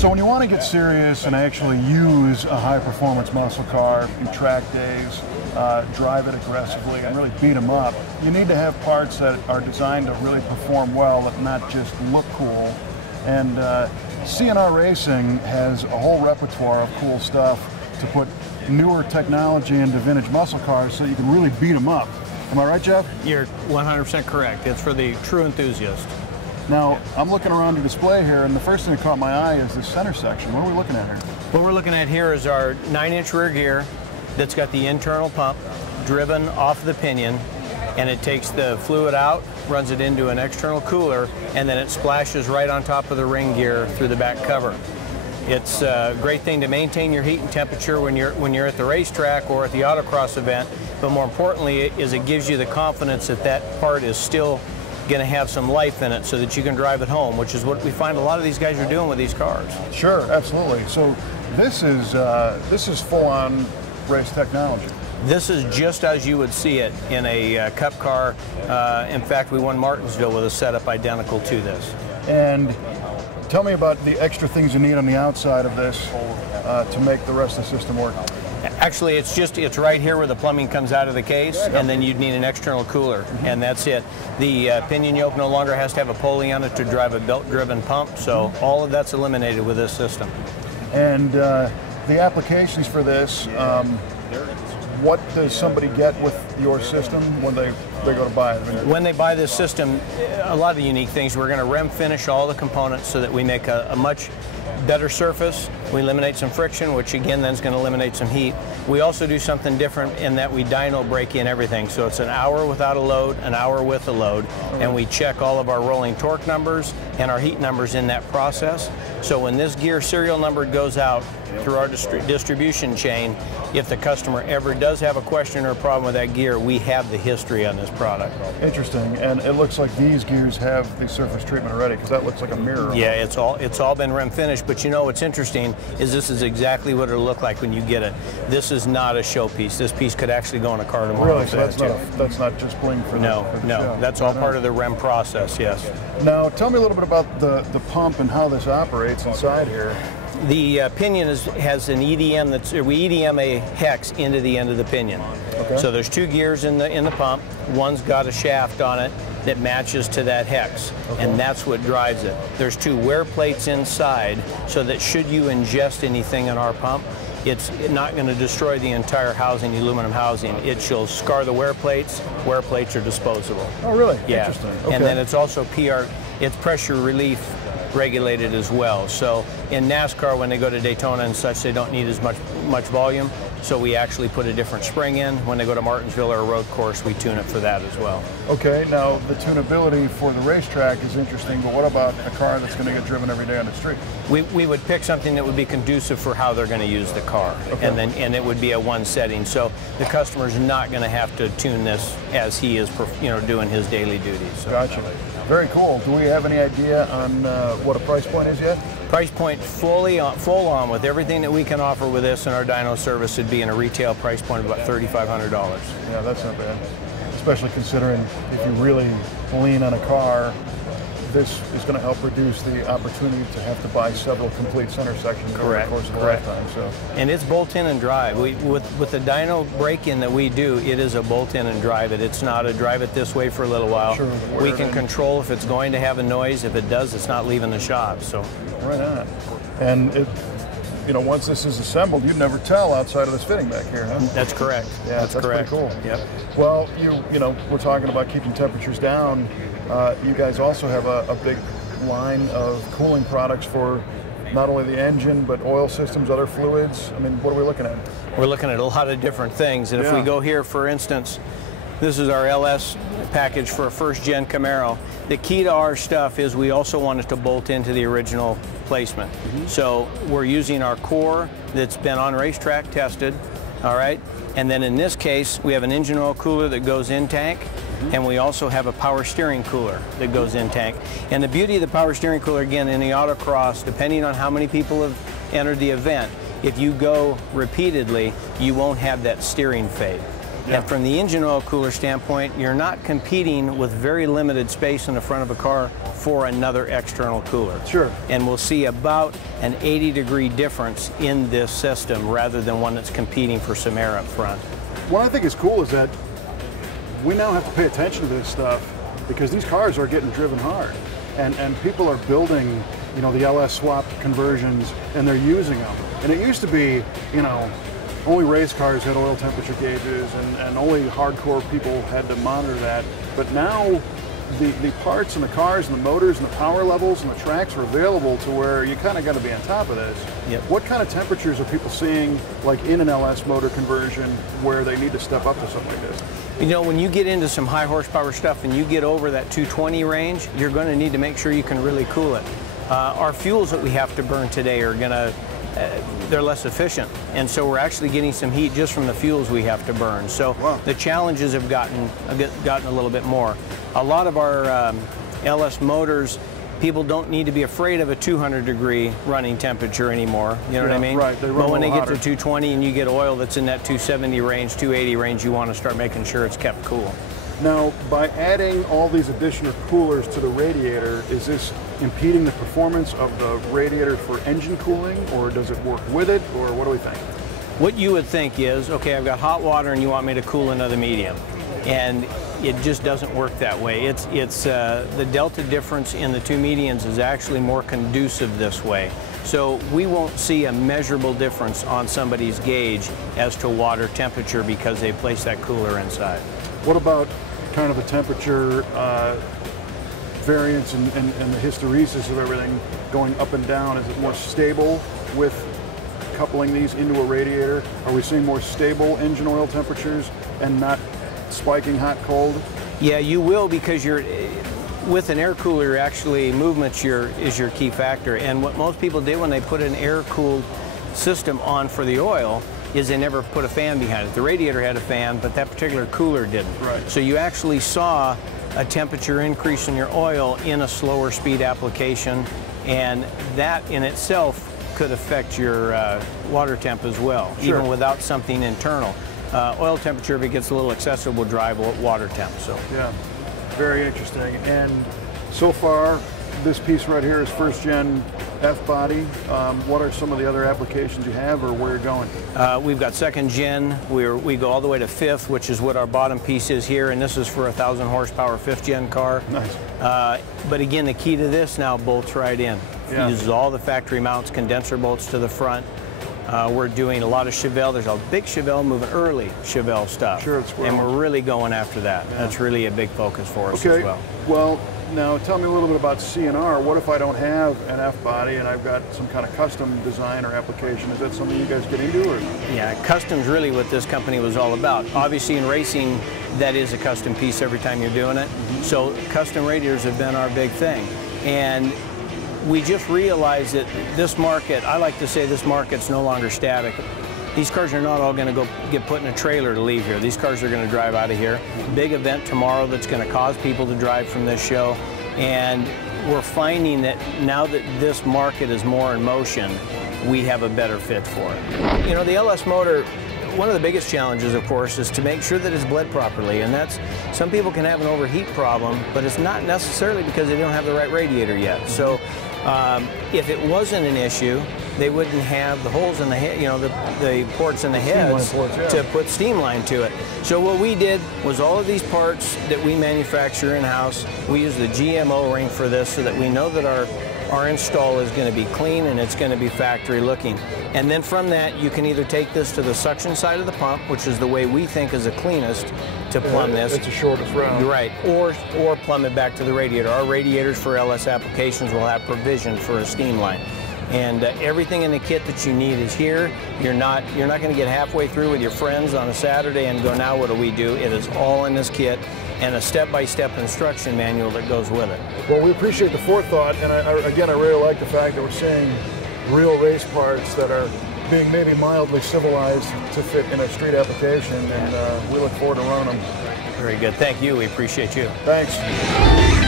So when you want to get serious and actually use a high-performance muscle car in track days, drive it aggressively and really beat them up, you need to have parts that are designed to really perform well, but not just look cool. And C&R Racing has a whole repertoire of cool stuff to put newer technology into vintage muscle cars so you can really beat them up. Am I right, Jeff? You're 100% correct. It's for the true enthusiast. Now, I'm looking around the display here, and the first thing that caught my eye is this center section. What are we looking at here? What we're looking at here is our 9-inch rear gear that's got the internal pump driven off the pinion, and it takes the fluid out, runs it into an external cooler, and then it splashes right on top of the ring gear through the back cover. It's a great thing to maintain your heat and temperature when you're at the racetrack or at the autocross event, but more importantly is it gives you the confidence that that part is still going to have some life in it so that you can drive it home, which is what we find a lot of these guys are doing with these cars. Sure, absolutely. So this is full-on race technology. This is just as you would see it in a Cup car. In fact, we won Martinsville with a setup identical to this. And tell me about the extra things you need on the outside of this to make the rest of the system work. Actually, it's right here where the plumbing comes out of the case, and then you'd need an external cooler, and that's it. The pinion yoke no longer has to have a pulley on it to drive a belt-driven pump, so all of that's eliminated with this system. And the applications for this, what does somebody get with your system when they go to buy it? When they buy this system, a lot of unique things. We're going to rim finish all the components so that we make a much better surface. We eliminate some friction, which again then is going to eliminate some heat. We also do something different in that we dyno brake in everything. So it's an hour without a load, an hour with a load, and we check all of our rolling torque numbers and our heat numbers in that process. So when this gear serial number goes out through our distribution chain, if the customer ever does have a question or a problem with that gear, we have the history on this product. Interesting, and it looks like these gears have the surface treatment already, because that looks like a mirror. Yeah, it's all been rim finished, but you know what's interesting is this is exactly what it'll look like when you get it. This is not a showpiece. This piece could actually go in a car tomorrow. Really? So that's not just bling for no, the no, show. that's all part of the rim process, yes. Now, tell me a little bit about the pump and how this operates inside here. The pinion has an EDM we EDM a hex into the end of the pinion. Okay. So there's two gears in the pump. One's got a shaft on it that matches to that hex, and that's what drives it. There's two wear plates inside, so that should you ingest anything in our pump, it's not going to destroy the entire housing, the aluminum housing. It shall scar the wear plates. Wear plates are disposable. Oh, really? Yeah. Interesting. Okay. And then it's also it's pressure relief regulated as well. So in NASCAR, when they go to Daytona and such, they don't need as much volume. So we actually put a different spring in. When they go to Martinsville or a road course, we tune it for that as well. Okay, now the tunability for the racetrack is interesting, but what about a car that's going to get driven every day on the street? We would pick something that would be conducive for how they're going to use the car, and it would be a one setting. So the customer's not going to have to tune this as he is, doing his daily duties. So. Gotcha. Very cool. Do we have any idea on what a price point is yet? Price point full on with everything that we can offer with this and our dyno service would be in a retail price point of about $3,500. Yeah, that's not bad. Especially considering if you really lean on a car, this is going to help reduce the opportunity to have to buy several complete center sections over the course of a lifetime. So. And it's bolt-in and drive. With the dyno break-in that we do, it is a bolt-in and drive it. It's not a drive it this way for a little while. Sure, we can control if it's going to have a noise. If it does, it's not leaving the shop. So. Right on. And once this is assembled, you'd never tell outside of this fitting back here, huh? That's correct. Yeah, that's correct. Pretty cool. Yep. Well, we're talking about keeping temperatures down. You guys also have a big line of cooling products for not only the engine, but oil systems, other fluids. I mean, what are we looking at? We're looking at a lot of different things. And if we go here, for instance, this is our LS package for a first-gen Camaro. The key to our stuff is we also want it to bolt into the original placement. So we're using our core that's been on racetrack tested, all right? And then in this case, we have an engine oil cooler that goes in tank, and we also have a power steering cooler that goes in tank. And the beauty of the power steering cooler, again, in the autocross, depending on how many people have entered the event, if you go repeatedly, you won't have that steering fade. Yeah. And from the engine oil cooler standpoint, you're not competing with very limited space in the front of a car for another external cooler. Sure. And we'll see about an 80-degree difference in this system rather than one that's competing for some air up front. What I think is cool is that we now have to pay attention to this stuff because these cars are getting driven hard. And people are building, you know, the LS swap conversions, and they're using them. And it used to be, you know, only race cars had oil temperature gauges, and only hardcore people had to monitor that. But now, the parts and the cars and the motors and the power levels and the tracks are available to where you kind of got to be on top of this. Yep. What kind of temperatures are people seeing, like in an LS motor conversion, where they need to step up to something like this? You know, when you get into some high horsepower stuff and you get over that 220 range, you're going to need to make sure you can really cool it. Our fuels that we have to burn today are going to, they're less efficient. And so we're actually getting some heat just from the fuels we have to burn. So wow. The challenges have gotten a little bit more. A lot of our LS motors, people don't need to be afraid of a 200-degree running temperature anymore. You know what I mean? Right. They run but when they get hotter. to 220 and you get oil that's in that 270 range, 280 range, you want to start making sure it's kept cool. Now, by adding all these additional coolers to the radiator, is this impeding the performance of the radiator for engine cooling, or does it work with it, or what do we think? What you would think is, okay, I've got hot water and you want me to cool another medium. And it just doesn't work that way. It's the delta difference in the two mediums is actually more conducive this way. So we won't see a measurable difference on somebody's gauge as to water temperature because they place that cooler inside. What about kind of the temperature variance and the hysteresis of everything going up and down? Is it more stable with coupling these into a radiator? Are we seeing more stable engine oil temperatures and not spiking hot cold? Yeah, you will, because you're with an air cooler, actually movement is your key factor. And what most people did when they put an air cooled system on for the oil is they never put a fan behind it. The radiator had a fan, but that particular cooler didn't. Right. So you actually saw a temperature increase in your oil in a slower speed application, and that in itself could affect your water temp as well, sure. even without something internal. Oil temperature, if it gets a little excessive, will drive water temp. So yeah, very interesting. And so far, this piece right here is first gen F-body. What are some of the other applications you have, or where you're going? We've got second gen. We go all the way to fifth, which is what our bottom piece is here, and this is for a 1,000 horsepower fifth gen car. Nice. But again, the key to this now bolts right in. Yeah. It uses all the factory mounts, condenser bolts to the front. We're doing a lot of Chevelle. There's a big Chevelle moving, early Chevelle stuff. Sure, it's and we're really going after that. Yeah. That's really a big focus for us as well. Well, now tell me a little bit about C&R. What if I don't have an F-body and I've got some kind of custom design or application? Is that something you guys get into? Or? Yeah, custom's really what this company was all about. Obviously in racing, that is a custom piece every time you're doing it. Mm-hmm. So custom radiators have been our big thing. And we just realized that this market, I like to say this market's no longer static. These cars are not all going to go get put in a trailer to leave here. These cars are going to drive out of here. Big event tomorrow that's going to cause people to drive from this show. And we're finding that now that this market is more in motion, we have a better fit for it. You know, the LS motor, one of the biggest challenges, of course, is to make sure that it's bled properly. And that's, some people can have an overheat problem, but it's not necessarily because they don't have the right radiator yet. So if it wasn't an issue, they wouldn't have the holes in the head, you know, the ports in the heads to put steam line to it. So what we did was all of these parts that we manufacture in-house, we use the GMO ring for this so that we know that our install is going to be clean and it's going to be factory looking. And then from that, you can either take this to the suction side of the pump, which is the way we think is the cleanest to plumb this. It's the shortest route. Right, or plumb it back to the radiator. Our radiators for LS applications will have provision for a steam line. And everything in the kit that you need is here. You're not going to get halfway through with your friends on a Saturday and go, now what do we do? It is all in this kit, and a step-by-step instruction manual that goes with it. Well, we appreciate the forethought, and again, I really like the fact that we're seeing real race parts that are being maybe mildly civilized to fit in a street application, and we look forward to running them. Very good. Thank you. We appreciate you. Thanks.